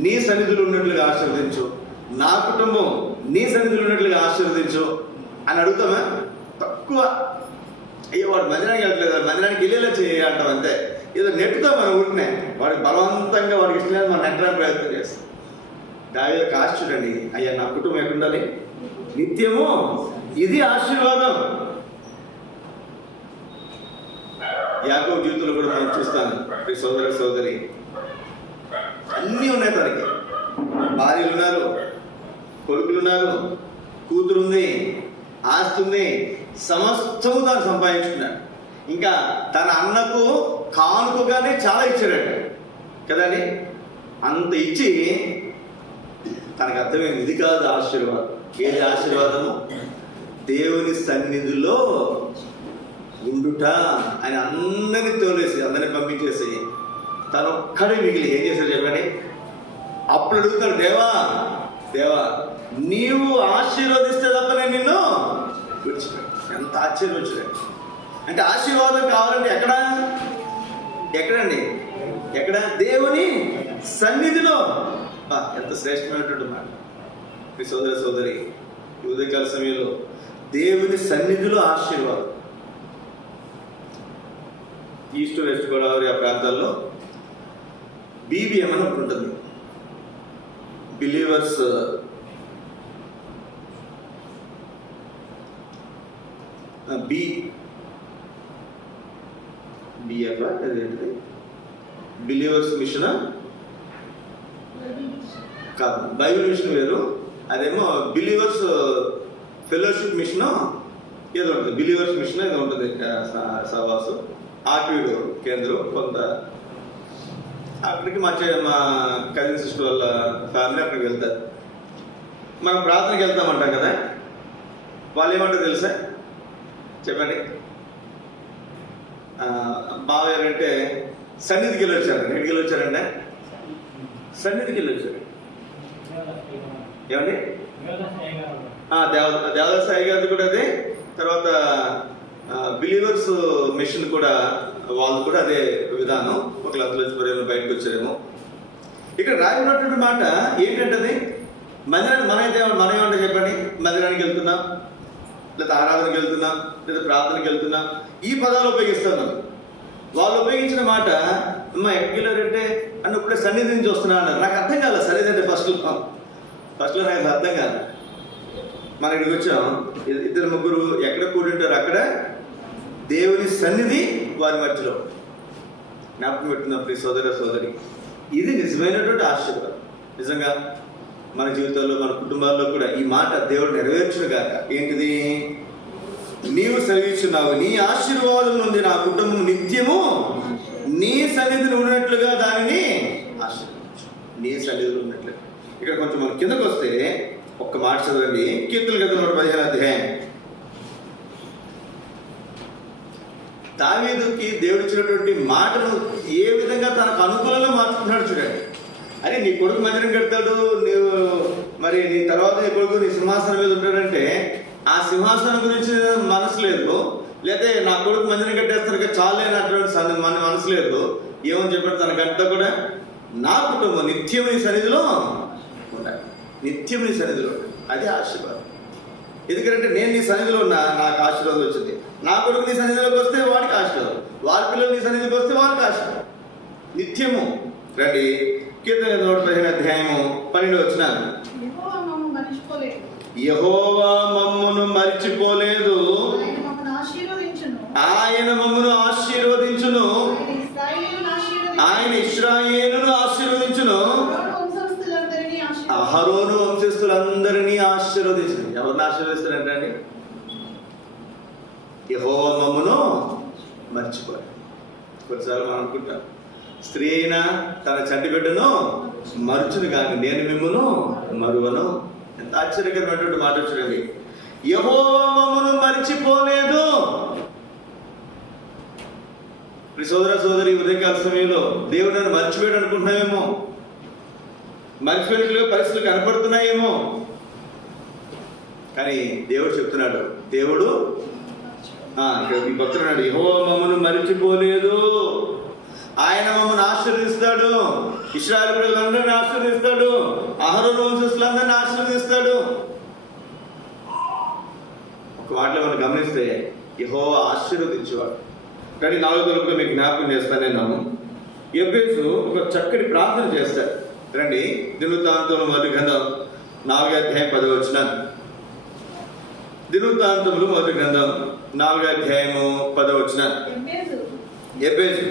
నీ సన్నిధిలో ఉన్నట్లుగా ఆశీర్వదించు, నా కుటుంబం నీ సన్నిధిలో ఉన్నట్లుగా ఆశీర్వదించు అని అడుగుతామా? తక్కువ. అయ్యో వాడు మందిరానికి వెళ్ళట్లేదు, మందిరానికి వెళ్ళేలా చేయాలంటాం అంతే. ఏదో నెట్టుతాం మన ఊరినే, వాడికి బలవంతంగా వాడికి ఇష్టం లేదు మనం నెట్టడానికి ప్రయత్నం చేస్తాం. దావీదు కాస్ట్ చూడండి, అయ్యా నా కుటుంబం ఎక్కడుండాలి, నిత్యము ఇది ఆశీర్వాదం. యాకోబు జీవితంలో కూడా మనం చూస్తాను, సోదర సోదరి అన్నీ ఉన్నాయి తనకి. భార్యలు ఉన్నారు, కొడుకులు ఉన్నారు, కూతురు ఉంది, ఆస్తి ఉంది, సమస్తము తాను సంపాదించుకున్నాడు. ఇంకా తన అన్నకు కానుకగానే చాలా ఇచ్చాడట కదండి. అంత ఇచ్చి తనకు అర్థమైంది ఇది కాదు ఆశీర్వాదం. ఏది ఆశీర్వాదము? దేవుని సన్నిధిలో ఉండుట. ఆయన అందరినీ తోలేసి అందరినీ పంపించేసి తను ఒక్కడే మిగిలి ఏం చేశాడు చెప్పండి? అప్పుడు అడుగుతాడు, దేవా దేవా నీవు ఆశీర్వదిస్తే తప్ప నేను నిన్ను విడిచిపెట్టాను. ఎంత ఆశ్చర్యం వచ్చాడు. అంటే ఆశీర్వాదం కావాలంటే ఎక్కడండి? ఎక్కడ? దేవుని సన్నిధిలో. ఎంత శ్రేష్టమైనటువంటి మాట. మీ సోదర సోదరి ఈ ఉదయకాల సమయంలో దేవుని సన్నిధిలో ఆశీర్వాదం. ఈస్ట్ వెస్ట్ గోదావరి ఆ ప్రాంతాల్లో BBM అని ఒకటి ఉంటుంది, బిలీవర్స్ బిలీవర్స్ మిషన్ కాదు, బైబిల్ మిషన్ వేరు, అదేమో బిలీవర్స్ ఫెలోషిప్ మిషన్ ఏదో ఉంటుంది. బిలీవర్స్ మిషన్ ఏదో ఉంటుంది సహవాసు ఆర్టీడు కేంద్రం. కొంత అక్కడికి మా కజిన్ సిస్టర్ వాళ్ళ ఫ్యామిలీ అక్కడికి వెళ్తారు. మనం ప్రార్థనకి వెళ్తామంటాం కదా, వాళ్ళు ఏమంటారు తెలుసా చెప్పండి? బాగా ఏంటంటే సన్నిధికి వెళ్ళి వచ్చారు. ఎక్కడికి వెళ్ళి వచ్చారంటే సన్నిధికి వెళ్ళి వచ్చారు. ఏమండి? దేవదాస్ సాయి గారిది కూడా అదే. తర్వాత బిలీవర్స్ మిషన్ కూడా వాళ్ళు కూడా అదే విధానం. ఒక లక్ష బయటకు వచ్చారేమో. ఇక్కడ రాయబడినటువంటి మాట ఏంటంటే మనమైతే మనం ఏమంటే చెప్పండి, మందిరానికి వెళ్తున్నాం, లేదా ఆరాధనకి వెళ్తున్నాం, లేదా ప్రార్థనకి వెళ్తున్నాం, ఈ పదాలు ఉపయోగిస్తాను. వాళ్ళు ఉపయోగించిన మాట అమ్మా ఎక్కడికి వెళ్ళారంటే అన్నప్పుడే సన్నిధి నుంచి వస్తున్నా అన్నారు. నాకు అర్థం కాలేదు సన్నిధి అంటే ఫస్ట్లో నాకు అర్థం కాదు. మన ఇక్కడికి వచ్చాం, ఇద్దరు ముగ్గురు ఎక్కడ కూడి ఉంటారు అక్కడ దేవుని సన్నిధి వారి మధ్యలో. జ్ఞాపకం పెట్టుకున్నప్పుడు సోదర సోదరి, ఇది నిజమైనటువంటి ఆశీర్వాదం. నిజంగా మన జీవితాల్లో మన కుటుంబాల్లో కూడా ఈ మాట దేవుడు నెరవేర్చును గాక. ఏంటిది? నీవు సెలవిచ్చున్నావు, నీ ఆశీర్వాదం నుండి నా కుటుంబం నిత్యము నీ సన్నిధిని ఉన్నట్లుగా దానిని ఆశీర్వదించు. నీ సన్నిధిలో ఉన్నట్లుగా. ఇక్కడ కొంచెం మనం కిందకు వస్తే ఒక్క మాట చదవండి. కీర్తనల గ్రంథం 15వ అధ్యాయం. దావీదుకి దేవుడు ఇచ్చినటువంటి మాటను ఏ విధంగా తనకు అనుకూలంగా మార్చుకున్నాడు చూడండి. అరే నీ కొడుకు మందిరం కడతాడు, నీవు మరి నీ తర్వాత నీ కొడుకు నీ సింహాసనం మీద ఉంటాడంటే ఆ సింహాసనం గురించి మనసు లేదు, లేదా నా కొడుకు మందిని కట్టేస్తారు చాలే అన్నటువంటి మన మనసు లేదు. ఏమని చెప్పాడు తనకంతా కూడా, నా కుటుంబం నిత్యం నీ సన్నిధిలో ఉండాలి, నిత్యం నీ సన్నిధిలో ఉండాలి. అదే ఆశీర్వాదం. ఎందుకంటే నేను నీ సన్నిధిలో ఉన్నా, నాకు ఆశీర్వాదం వచ్చింది. నా కొడుకు నీ సన్నిధిలోకి వస్తే వాడికి ఆశీర్వాదం, వారి పిల్లలు నీ సన్నిధికి వస్తే వారికి ఆశీర్వాదం నిత్యము. రండి, కీర్తన 115:12 యెహోవా మమ్మును మరిచిపోలేదు, ఆయన మమ్మును ఆశీర్వదించును, ఆయన ఇశ్రాయేలును ఆశీర్వదించును, అహరోను వంశస్థులందరినీ ఆశీర్వదించును. ఎవరిని ఆశీర్వదిస్తారంటే యెహోవా మమ్మును మర్చిపోలేదు. కొన్నిసార్లు మనం అనుకుంటాం, స్త్రీ అయినా తన చంటి బిడ్డను మరుచును కానీ నేను మిమ్మును మరువను. ఎంత ఆశ్చర్యకరమైనటువంటి మాట చూడండి, యెహోవా మమ్మును మరిచిపోలేదు. సోదర సోదరి, ఉదయకాల సమయంలో దేవుడు నన్ను మర్చిపోయాడు అనుకుంటున్నావేమో, మర్చిపోయినట్లుగా పరిస్థితులు కనపడుతున్నాయేమో, కానీ దేవుడు చెప్తున్నాడు, దేవుడు ఈ భక్తుడు యెహోవా మమ్మను మరిచిపోలేదు, ఆయన మమ్మల్ని ఆశీర్వదిస్తాడు, ఇశ్రాయేలు ప్రజలందరినీ ఆశీర్వదిస్తాడు, అహరోను వంశస్థులందరినీ ఆశీర్వదిస్తాడు. ఒక మాటలో మనం గమనిస్తే యెహోవా ఆశీర్వదించేవాడు. కానీ 4వ తరగతిలో మీకు జ్ఞాపకం చేస్తాను నేను, ఎఫెసు ఒక చక్కటి ప్రార్థన చేస్తాడు. రండి, దినవృత్తాంతముల మొదటి గ్రంథం 4:10. దినవృత్తాంతములు మొదటి గ్రంథం 4:10. ఎఫెసు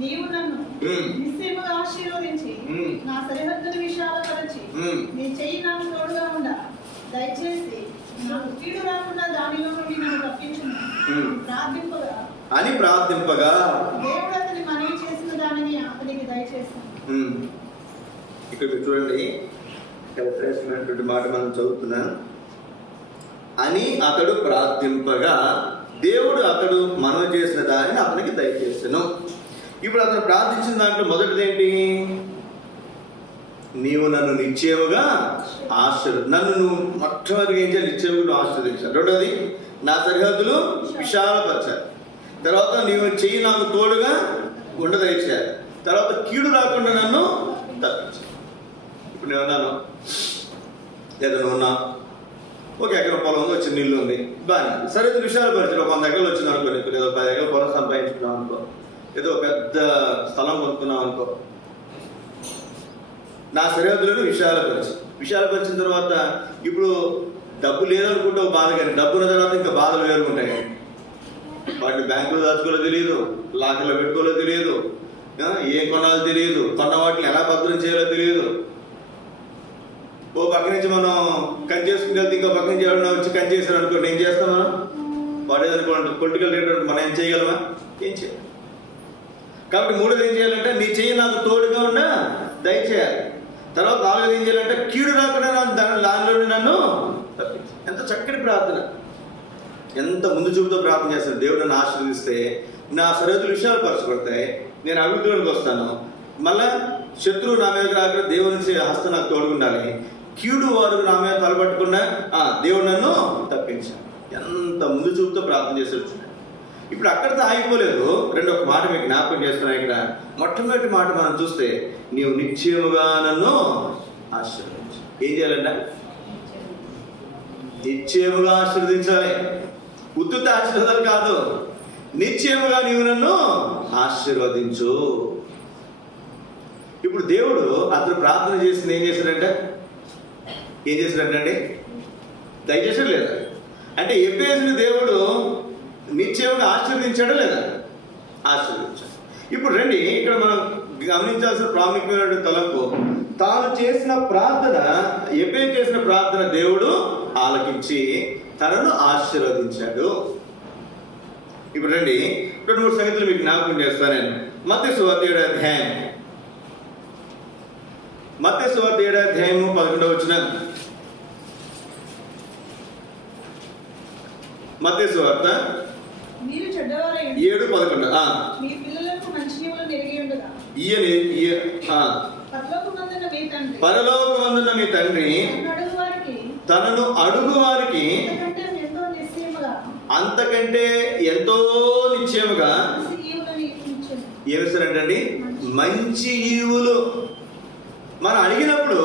నీవు నన్ను నిశ్చయముగా ఆశీర్వదించి నా సరిహద్దును విశాలపరచి నీ చెయ్యి నాకు తోడుగా ఉండా, దయచేసి నాకు కీడు రాకుండా దానిలో నుండి నన్ను తప్పించును ప్రార్థింపగా దేవుడు అతని మనవి చేసిన దానిని అతనికి దయచేసాను. ఇక్కడ చూడండి, శ్రేష్టమైనటువంటి మాట మనం చదువుతున్నాం. అని అతడు ప్రార్థింపగా దేవుడు అతడు మనవి చేసిన దానిని అతనికి దయచేసాను. ఇప్పుడు అతను ప్రార్థించిన దాంట్లో మొదటిది ఏంటి? నీవు నన్ను నిశ్చయముగా నన్ను నువ్వు మొట్టమొదటిగా ఏం చేయాలి? నిశ్చయముగా ఆశీర్వదించాలి. రెండోది, నా సరిహద్దులు విశాలపరచాలి. తర్వాత నీవు చెయ్యి నాకు తోడుగా ఉండదయచేయాలి. తర్వాత కీడు రాకుండా నన్ను తప్పించాలి. ఇప్పుడు నేను ఉన్నాను, లేదా నువ్వు ఉన్నా, 1 ఎకరం పొలం ఉంది, వచ్చిన నీళ్ళు ఉంది, బాగా సరిహద్దు విశాలపరిచాడు. 100 ఎకరాలు వచ్చింది అనుకో, ఏదో 10 ఎకరాల పొలం సంపాదించుకున్నాం అనుకో, ఏదో పెద్ద స్థలం కొనుక్కున్నాం అనుకో, నా సరిహద్దులను విశాలపరిచిన తర్వాత ఇప్పుడు డబ్బు లేదనుకుంటే ఒక బాధ, కానీ డబ్బు ఉన్న తర్వాత ఇంకా బాధలు వేరుకుంటాయి. వాటిని బ్యాంకులో దాచుకోలో తెలియదు, లాకర్లో పెట్టుకోలో తెలియదు, ఏం కొనాలో తెలియదు, కొన్న వాటిని ఎలా భద్రం చేయాలో తెలియదు. ఓ పక్క నుంచి మనం కన్ చేసుకుని వెళ్తే ఇంకో పక్క నుంచి ఎవరైనా వచ్చి కన్ చేశారు అనుకోండి, ఏం చేస్తాం మనం? వాడేదనుకోండి పొలిటికల్ లీడర్, మనం ఏం చేయగలమా? ఏం చేయాలి? కాబట్టి మూడోది ఏం చేయాలంటే నీ చెయ్యి నాకు తోడుగా ఉన్నా దయచేయాలి. తర్వాత 4వది ఏం చేయాలంటే కీడు రాకుండా దానిలో నన్ను తప్పించు. ఎంత చక్కటి ప్రార్థన, ఎంత ముందు చూపుతో ప్రార్థన చేస్తాను. దేవుడు నన్ను ఆశీర్వదిస్తే నా సరిహద్దులు విషయాలు పరచబడతాయి, నేను అభివృద్ధిలోకి వస్తాను. మళ్ళా శత్రువు నా మీద రాక దేవుని హస్తం నాకు తోడుకుండాలి. కీడు వారు నా మీద తలపట్టుకున్నా దేవుడు నన్ను తప్పించాను. ఎంత ముందు చూపుతో ప్రార్థన చేసి వచ్చినాయి. ఇప్పుడు అక్కడితో ఆగిపోలేదు. ఒక మాట మీకు జ్ఞాపకం చేస్తున్నా. ఇక్కడ మొట్టమొదటి మాట మనం చూస్తే, నీవు నిశ్చయముగా నన్ను ఆశీర్వదించు. ఏం చేయాలంట? నిశ్చయముగా ఆశీర్వదించాలి. ఉత్తుత ఆశీర్వాదాలు కాదు, నిశ్చయముగా నీవు నన్ను ఆశీర్వదించు. ఇప్పుడు దేవుడు అతను ప్రార్థన చేసింది ఏం చేశాడంటే దయచేసాడు లేదా అంటే ఎఫెసుని దేవుడు నిశ్చయంగా ఆశీర్వదించాడా లేదా? ఆశీర్వదించాడు. ఇప్పుడు రండి, ఇక్కడ మనం గమనించాల్సిన ప్రాముఖ్యమైన తలంపు, తాను చేసిన ప్రార్థన, ఎఫెసు చేసిన ప్రార్థన దేవుడు ఆలకించి తనను ఆశీర్వదించాడు. ఇప్పుడు రండి, 2-3 సంగతులు మీకు జ్ఞాపకం చేస్తాను నేను. మత్తయి సువార్త 7వ అధ్యాయం 11వ. మత్తయి సువార్త 7:11. మీ పిల్లలకు మంచినీళ్లను ఎరిగి ఉండగా పరలోకమందున్న మీ తండ్రి తనను అడుగు వారికి అంతకంటే ఎంతో నిశ్చయముగా అంతకంటే ఎంతో నిశ్చయముగా ఈవులని ఇచ్చెను. ఏమిస్తారంటండి? మంచి ఈవులు. మనం అడిగినప్పుడు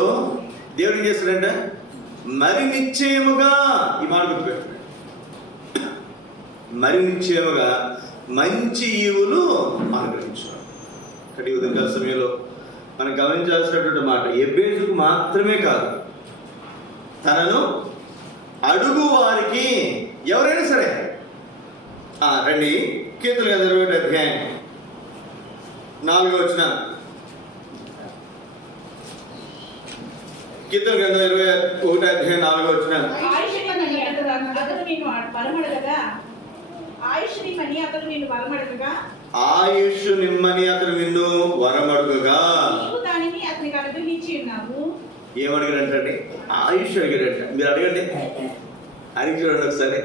దేవుడు ఏం చేస్తాడంట? మరి నిశ్చయముగా, ఈ మాట గుర్తుపెట్టండి, మరి నిశ్చయముగా మంచి ఈవులు అనుగ్రహించాడు. ఇక్కడ ఈ ఉదయకాల సమయంలో మనం గమనించాల్సినటువంటి మాట, ఎబ్బేజుకు మాత్రమే కాదు, తనను అడుగు వారికి, ఎవరైనా సరే. రండి, కీర్తనల గ్రంథం 21వ అధ్యాయం 4వ వచనం. కీర్తనల గ్రంథం 21వ అధ్యాయం 4వ వచనం. ఆయుష్ నిమ్మని అతను నిన్ను వరమడుగగా ఏమడిగారంటండి? ఆయుష్ అడిగారంట. మీరు అడగండి, అడిగి చూడండి ఒకసారి.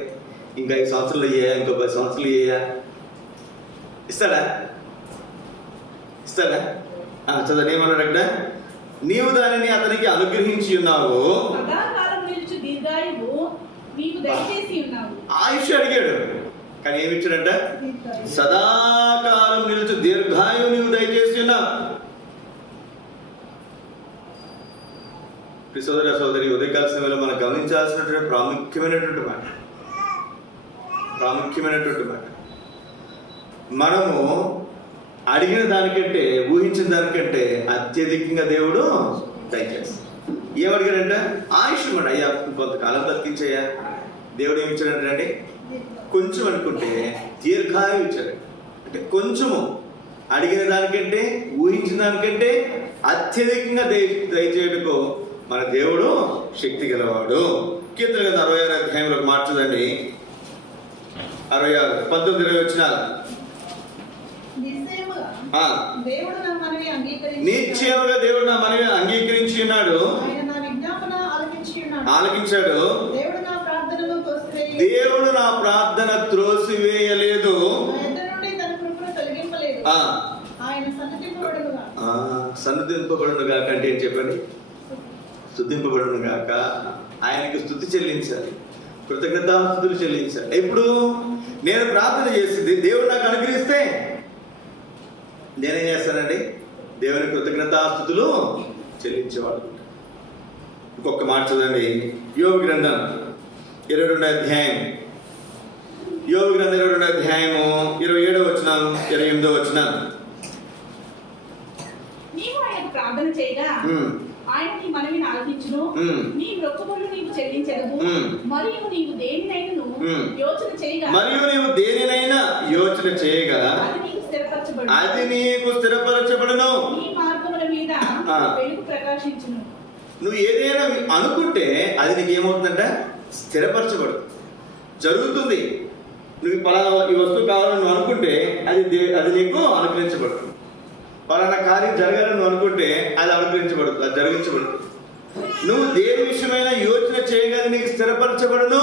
ఇంకా 5 సంవత్సరాలు అయ్యాయా, ఇంకో 10 సంవత్సరాలు అయ్యాయా? ఇస్తాడా? ఇస్తాడా? చదవండి, ఏమన్నాడు అక్కడ? నీవు దానిని అతనికి అనుగ్రహించి ఉన్నావు. ఆయుష్ అడిగాడు, కానీ ఏమి ఇచ్చాడంట? సదాకాలం నిలుచు దీర్ఘాయువు నీవు దయచేసి ఉన్నావు. సోదర సోదరి, ఉదయకాల సమయంలో మనం గమనించాల్సినటువంటి ప్రాముఖ్యమైనటువంటి మాట, మనము అడిగిన దానికంటే, ఊహించిన దానికంటే అత్యధికంగా దేవుడు దయచేస్తాడు. ఏమడిగాడంట? ఆయుష్ మాట. అయ్యా కొంతకాలం బతికించయ్యా. దేవుడు ఏమి ఇచ్చాడంటే, కొంచెం అనుకుంటే దీర్ఘాయువు ఇచ్చాడు. అంటే కొంచెము, అడిగిన దానికంటే, ఊహించిన దానికంటే అత్యధికంగా దయచేయటకు మన దేవుడు శక్తి గలవాడు. కీర్తన గ్రంథం 66వ అధ్యాయంలో మార్చదండి, 66, 19, 20 వచనాలు. నిశ్చయముగా దేవుడు నా మనవి అంగీకరించి ఉన్నాడు, ఆలకించాడు. దేవుడు నా ప్రార్థన త్రోసివేయలేదు, సన్నతింపబడును గాక. అంటే ఏం చెప్పండి? స్తుతింపబడును గాక. ఆయనకి స్తుతి చెల్లించాలి, కృతజ్ఞతాస్తుతులు చెల్లించాలి. ఇప్పుడు నేను ప్రార్థన చేసింది దేవుడు నాకు అనుగ్రహిస్తే నేనేం చేస్తానండి? దేవుని కృతజ్ఞతాస్తుతులు చెల్లించేవాడు. ఇంకొక మాట చదండి, యోబు గ్రంథం 22వ అధ్యాయం, యోబు గ్రంథం 22వ అధ్యాయము 27వ వచనం, 28వ వచనం. ప్రార్థన చేయగా ఆయన నీ మనవిని ఆలకించును, నీ మొక్కుబడులు నీవు చెల్లించెదవు, మరియు నీవు దేనినైనా యోచన చేయగా అది నీకు స్థిరపరచబడును, నీ మార్గముల మీద వెలుగు ప్రకాశించును. నువ్వు ఏదైనా అనుకుంటే అది నీకు ఏమవుతుందంటే స్థిరపరచబడు, జరుగుతుంది. నువ్వు పలానా ఈ వస్తువు కావాలని నువ్వు అనుకుంటే అది నీకు అనుగ్రహించబడుతుంది. పలానా కార్యం జరగాలని నువ్వు అనుకుంటే అది అనుగ్రహించబడుతుంది, అది జరిగించబడుతుంది. నువ్వు దేని విషయమైనా యోచన చేయగా నీకు స్థిరపరచబడును.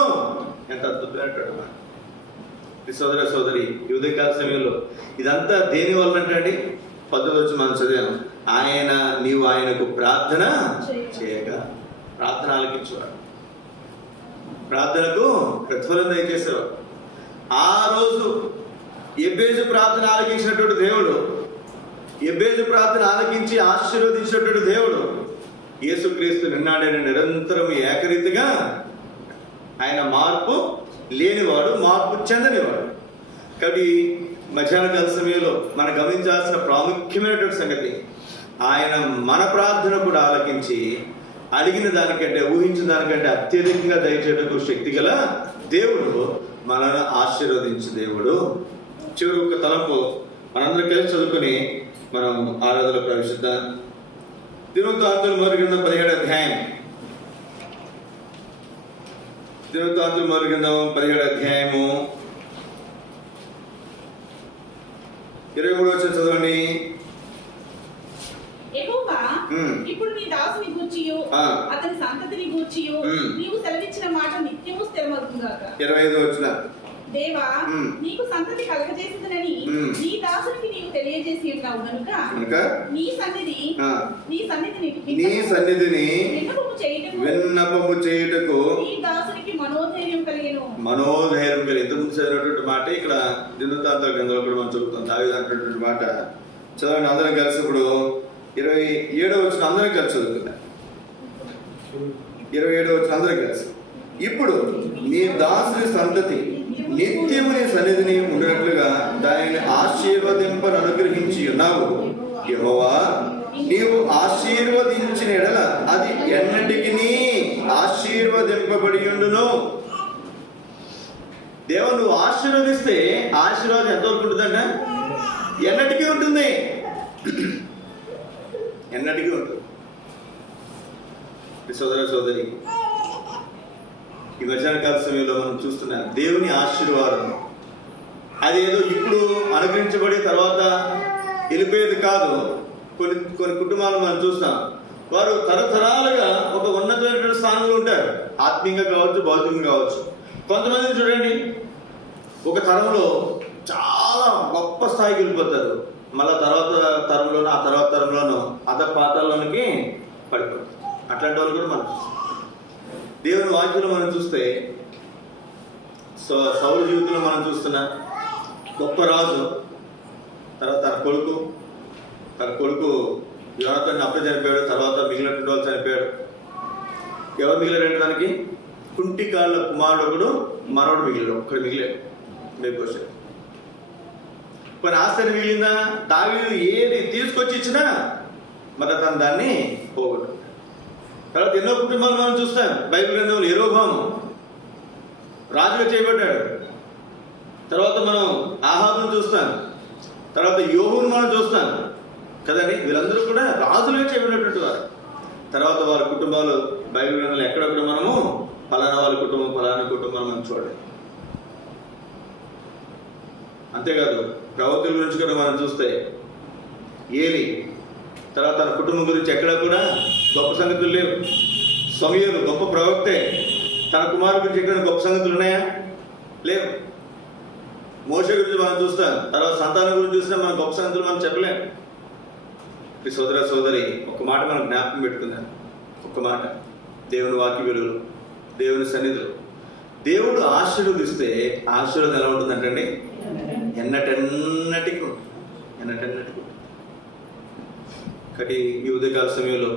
ఎంత అద్భుతమైనటువంటి సోదర సోదరి, ఈ ఉదయకాల సమయంలో ఇదంతా దేని వల్ల అంటే 10వ వచనం మనం చదివాను. నీవు ఆయనకు ప్రార్థన చేయగా, ప్రార్థన ఆలకించేవాడు, ప్రార్థనకు ప్రతిఫలం దయచేసేవాడు. ఆ రోజు ఎబ్బేజు ప్రార్థన ఆలకించినటువంటి దేవుడు, ఎబ్బేజు ప్రార్థన ఆలకించి ఆశీర్వదించినటువంటి దేవుడు యేసుక్రీస్తు నిన్నాడైన నిరంతరం ఏకరీతిగా. ఆయన మార్పు లేనివాడు, మార్పు చెందనివాడు. కాబట్టి మధ్యాహ్న కాల సమయంలో మనం గమనించాల్సిన ప్రాముఖ్యమైనటువంటి సంగతి, ఆయన మన ప్రార్థన కూడా ఆలకించి అడిగిన దానికంటే, ఊహించిన దానికంటే అత్యధికంగా దయచేయటకు శక్తి గల దేవుడు, మనల్ని ఆశీర్వదించే దేవుడు. చివరి ఒక తలంపు మనందరం కలిసి చదువుకుని మనం ఆరాధనలో ప్రవేశిద్దాం. దినవృత్తాంతుల మొదటి గ్రంథం 17వ అధ్యాయం, దినవృత్తాంతుల మొదటి గ్రంథం 17వ అధ్యాయము 23వ వచనం చదవండి. యెహోవా ఇప్పుడు నీ దాసుని గూర్చియు అతని సంతతిని గూర్చియు నీవు సెలవిచ్చిన మాట నిత్యము స్థిరమగును గాక. 25వ వచనం. దేవా, నీకు సంతతి కలగజేసిందని నీ దాసునికి నీవు తెలియజేసి ఉన్నావు గనుక నీ సన్నిధిని విన్నపము చేయుటకు ఈ దాసునికి మనోధైర్యం కలిగెను. మనోధైర్యం కలిగి ఇంతకుముందు చదివినటువంటి మాట ఇక్కడ దినవృత్తాంతాల గ్రంథంలో కూడా మనం చదువుతాం. దావీదు అంటున్నటువంటి మాట చదవండి అందరం కలిసి. ఇప్పుడు 27వ వచనం అందరం కలిసి చదువుతున్నాం. 27వ వచనం అందరం కలిసి. ఇప్పుడు నీ దాసుని సంతతి నిత్యము నీ సన్నిధిని ఉండినట్లుగా దానిని ఆశీర్వదింపను అనుగ్రహించి ఉన్నావు యెహోవా. నీవు ఆశీర్వదించిన ఎడల అది ఎన్నటికి ఆశీర్వదింపబడి ఉండును. దేవ నువ్వు ఆశీర్వదిస్తే ఆశీర్వాదం ఎంతవరకు ఉంటుందంట? ఎన్నటికీ ఉంటుంది. ఎన్నటికీ ఉంటుంది. సోదర సోదరి, ఈ మధ్యాహ్నకాల సమయంలో మనం చూస్తున్నాం దేవుని ఆశీర్వాదం అదేదో ఇప్పుడు అనుగ్రహించబడి తర్వాత వెళ్ళిపోయేది కాదు. కొన్ని కుటుంబాలు మనం చూస్తాం, వారు తరతరాలుగా ఒక ఉన్నతమైనటువంటి స్థానంలో ఉంటారు, ఆత్మీయంగా కావచ్చు, భౌతికంగా కావచ్చు. కొంతమందిని చూడండి, ఒక తరంలో చాలా గొప్ప స్థాయికి వెళ్ళిపోతారు, మళ్ళీ తర్వాత తరంలోనూ ఆ తర్వాత తరంలోనూ పాతాల్లోనికి పడిపోతారు. అట్లాంటి వాళ్ళు కూడా మనం దేవుని వాక్యంలో మనం చూస్తే సౌలు జీవితంలో మనం చూస్తున్నా గొప్ప రాజు, తర్వాత తన కొడుకు యోనాతాను అప్పుడే చనిపోయాడు. తర్వాత మిగిలినటువంటి వాళ్ళు చనిపోయాడు. ఎవరు మిగిలారంటే దానికి కుంటి కాళ్ళ కుమారుడు ఒకడు, మనవడు మిగిలాడు, ఒక్కడు మిగిలాడు, మేపోషాడు. కొన్ని ఆస్తిని మిగిలిందా? దావీదు ఏది తీసుకొచ్చి ఇచ్చినా మరి తను దాన్ని పోగొట్టు. తర్వాత ఎన్నో కుటుంబాలు మనం చూస్తాం బైబిల్ గ్రంథంలో. యెరోబాము రాజుగా చేయబడ్డాడు. తర్వాత మనం ఆహాబును చూస్తాం, తర్వాత యోబును మనం చూస్తాం కదండి. వీళ్ళందరూ కూడా రాజులుగా చేయబడినటువంటి వారు. తర్వాత వారి కుటుంబాలు బైబిల్ గ్రంథంలో ఎక్కడొక్కడ మనము ఫలానా వాళ్ళ కుటుంబం ఫలానా కుటుంబం మనం చూడలేదు. అంతేకాదు ప్రవక్తల గురించి కూడా మనం చూస్తే ఏలి తర్వాత తన కుటుంబం గురించి ఎక్కడా కూడా గొప్ప సంగతులు లేవు. సమూయేలు గొప్ప ప్రవక్తే, తన కుమారుడు గురించి ఎక్కడ గొప్ప సంగతులు ఉన్నాయా? లేవు. మోషే గురించి మనం చూస్తాం, తర్వాత సంతానం గురించి చూసినా మనం గొప్ప సంగతులు మనం చెప్పలేం. ఈ సోదర సోదరి, ఒక మాట మనం జ్ఞాపకం పెట్టుకుందాం. ఒక్క మాట, దేవుని వాక్య విలువలు, దేవుని సన్నిధులు. దేవుడు ఆశీర్వదిస్తే ఆశీర్వాదం ఎలా ఉంటుందంటండి? ఎన్నటెన్నటికి ఉంటుంది. కాబట్టి ఈ ఉదయకాల సమయంలో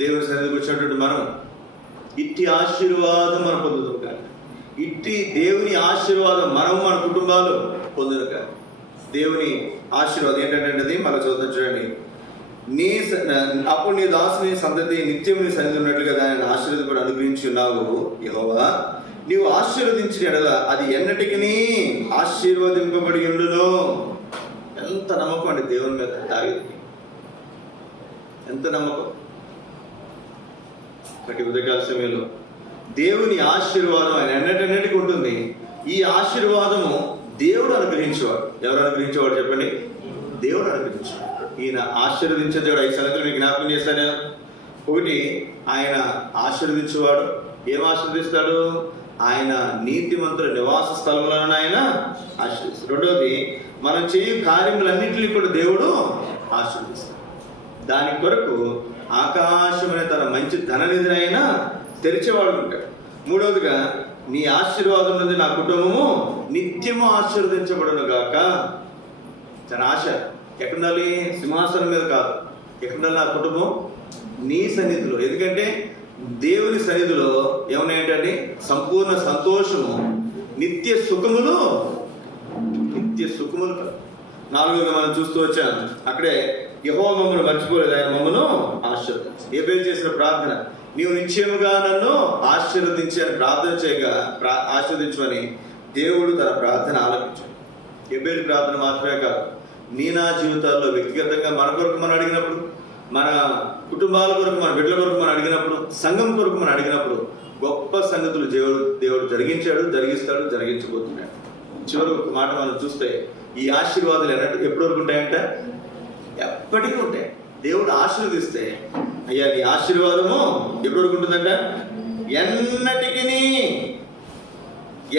దేవుని సన్నిధికి వచ్చినటువంటి మనం ఇట్టి ఆశీర్వాదం మనం పొందుతాం కానీ, ఇట్టి దేవుని ఆశీర్వాదం మనం మన కుటుంబాలు పొందును కానీ. దేవుని ఆశీర్వాదం ఏంటంటే మన చదువుతాం చూడండి. అప్పుడు నీ దాసుని సంతతి నిత్యం నీ సన్నిధి ఉన్నట్లుగా దానిని ఆశీర్వదింపబడి అనుగ్రహించి ఉన్నావు యెహోవా. నీవు ఆశీర్వదించిన ఎడల అది ఎన్నటికి ఆశీర్వదింపబడి ఉండును. ఎంత నమ్మకం అండి దేవుని మీద దావీదుకి, ఎంత నమ్మకం. ప్రతి ఉదయకాల సమయంలో దేవుని ఆశీర్వాదం ఆయన ఎన్నటన్నిటికీ ఉంటుంది. ఈ ఆశీర్వాదము దేవుడు అనుగ్రహించేవాడు. ఎవరు అనుగ్రహించేవాడు చెప్పండి? దేవుడు అనుగ్రహించేవాడు. ఈయన ఆశీర్వదించే దేవుడు. 5 సంగతులు మీకు జ్ఞాపకం చేస్తాను నేను. ఒకటి, ఆయన ఆశీర్వదించేవాడు. ఏం ఆశీర్వదిస్తాడు? ఆయన నీతిమంతుల నివాస స్థలములను ఆయన ఆశీర్వదిస్తాడు. రెండవది, మనం చేయు కార్యములన్నింటినీ కూడా దేవుడు ఆశీర్వదిస్తాడు. దాని కొరకు ఆకాశమైన తన మంచి ధననిధిని అయినా తెరిచేవాడు ఉంటాడు. మూడవదిగా, నీ ఆశీర్వాదం నుండి నా కుటుంబము నిత్యము ఆశీర్వదించబడును గాక. తన ఆశ ఎక్కడుండాలి? సింహాసనం మీద కాదు. ఎక్కడుండాలి నా కుటుంబం? నీ సన్నిధిలో. ఎందుకంటే దేవుని సన్నిధిలో ఏమన్నాయంటే సంపూర్ణ సంతోషము, నిత్య సుఖములు కాదు. నాలుగోగా మనం చూస్తూ వచ్చాం, అక్కడే యెహోవా మమ్మల్ని మర్చిపోలేదు, ఆయన మమ్మల్ని ఆశీర్వదించి. ఏబేలు చేసిన ప్రార్థన, నీవు నిశ్చయముగా నన్ను ఆశీర్వదించి అని ప్రార్థన చేయగా ఆశీర్వదించమని దేవుడు తన ప్రార్థన ఆలపించాడు. ఏబేలు ప్రార్థన మాత్రమే కాదు, నా జీవితాల్లో వ్యక్తిగతంగా మన కొరకు మనం అడిగినప్పుడు, మన కుటుంబాల కొరకు, మన బిడ్డల కొరకు మనం అడిగినప్పుడు, సంఘం కొరకు మనం అడిగినప్పుడు గొప్ప సంగతులు దేవుడు జరిగించాడు, జరిగిస్తాడు, జరిగించబోతున్నాడు. చివరికి ఒక మాట మనం చూస్తే, ఈ ఆశీర్వాదాలు ఎప్పటి వరకు ఉంటాయంట? ఎప్పటికీ ఉంటాయి. దేవుడు ఆశీర్వదిస్తే, అయ్యా నీ ఆశీర్వాదము ఎప్పటి వరకు ఉంటుందంట?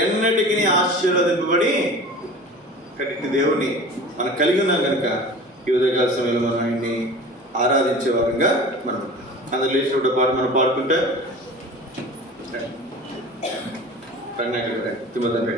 ఎన్నటికి ఆశీర్వదింపబడి కట్టి దేవుని మనం కలిగి ఉన్నాం కనుక ఈ ఉదయకాల సమయంలో మనం ఆయన్ని ఆరాధించే వారంగా మనం అందరు లేచినప్పుడు పాట మనం పాడుకుంటే రండి అక్కడ తిమ్మదండి